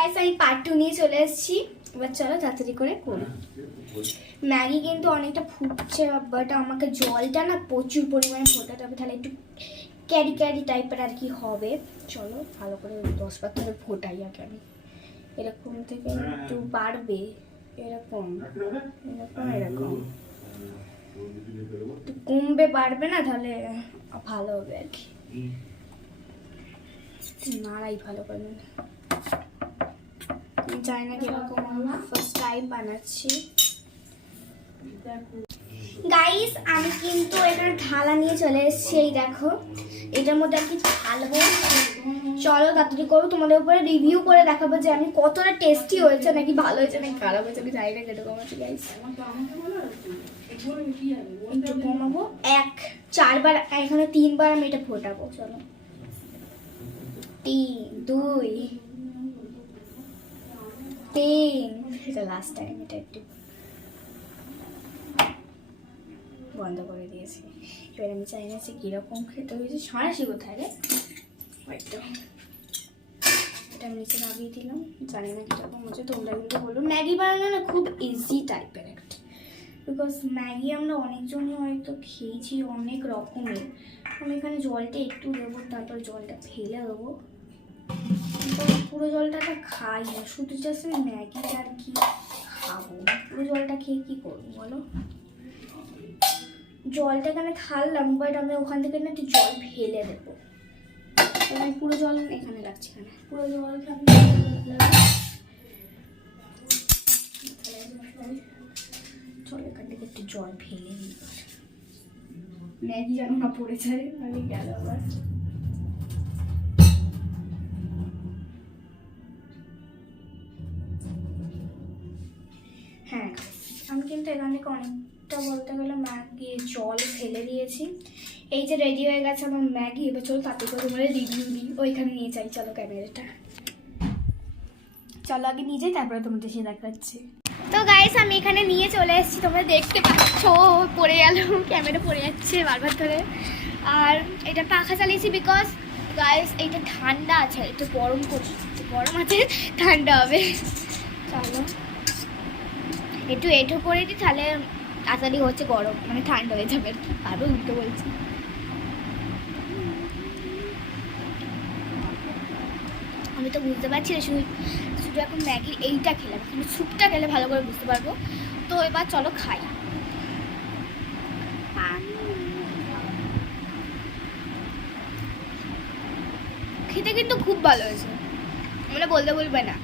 Guys আমি part 2 নিয়ে চলে এসেছি। এবার চলো তাড়াতাড়ি করে করি। ম্যাগি কিন্তু অনেকটা ফুটছে, বাট আমাকে জলটা না প্রচুর পরিমাণে ফোটাতে হবে, তাহলে একটু ক্যারি ক্যারি টাইপের আর কি হবে। চলো ভালো করে 10 বার ধরে ফোটাই আগে আমি। এরকম থেকে একটু বাড়বে, এরকম এরকম এরকম একটু কমবে, বাড়বে না, তাহলে ভালো হবে আর কি। নাড়াই ভালো করে, জানি না কিরকম, ফার্স্ট টাইম বানাচ্ছি। গাইস আমি কিন্তু এখানে ঢালা নিয়ে চলে এসেছি, এই দেখো এটার মধ্যে আর কি ঢালবো। চলো তাড়াতাড়ি করো, তোমাদের উপরে রিভিউ করে দেখাবো যে আমি কতটা টেস্টি হয়েছে, নাকি ভালো হয়েছে নাকি খারাপ হয়েছে, আমি জানি না কিরকম আছে। গাইস একটু কমাবো, 4 বার, এখানে 3 বার আমি এটা ফোটাবো। চলো 3 2 3, এটা লাস্ট টাইম, এটা একটু বন্ধ করে দিয়েছি। এবার আমি চাই না যে কীরকম খেতে হয়েছে। সরাসরি কোথায় রে, হয়তো এটা আমি নিচে নামিয়ে দিলাম, জানি না কীরকম হচ্ছে, তোমরা কিন্তু বলো। ম্যাগি বানানো না খুব ইজি টাইপের একটা, বিকজ ম্যাগি আমরা অনেকজনই হয়তো খেয়েছি অনেক রকমের। আমি এখানে জলটা একটু দেবো, তারপর জলটা ফেলে দেবো। পুরো জলটা খাই না, শুধু জাস্ট আমি ম্যাগি আর কি খাবো। পুরো জলটা খেয়ে কি করবো বলো? জলটা এখানে ঢাললাম, বাট আমি ওখান থেকে না একটু জল ফেলে দেবো। আমি পুরো জল এখানে লাগছে, এখানে পুরো জল চল এখান থেকে একটু জল ফেলে দিই, ম্যাগি যেন না পড়ে যায়। আমি গেল আবার। হ্যাঁ আমি কিন্তু এখান থেকে অনেকটা বলতে গেলে ম্যাগি জল ফেলে দিয়েছি। এই যে রেডি হয়ে গেছে আমার ম্যাগি। এবার চলো তাতে করে তোমার রিভিউ দিই। ওইখানে নিয়ে যাই, চলো ক্যামেরাটা, চলো আগে নিয়ে যাই, তারপরে তোমাদের সে দেখাচ্ছি। তো গাইস আমি এখানে নিয়ে চলে এসেছি, তোমরা দেখতে পাচ্ছ পড়ে গেল, ক্যামেরা পড়ে যাচ্ছে বারবার ধরে। আর এটা পাখা চালিয়েছি বিকজ গাইস এইটা ঠান্ডা আছে, একটু গরম করছি, গরম আছে ঠান্ডা হবে। চলো একটু এঁঠো করে দিই, তাহলে তাড়াতাড়ি হচ্ছে গরম, মানে ঠান্ডা হয়ে যাবে আর কি। আরও উল্টো বলছি। আমি তো বুঝতে পারছি না, শুধু এখন ম্যাগির এইটা খেলাম, কিন্তু স্যুপটা খেলে ভালো করে বুঝতে পারবো। তো এবার চলো খাই। খেতে কিন্তু খুব ভালো হয়েছে, আমরা বলতে বলবে না।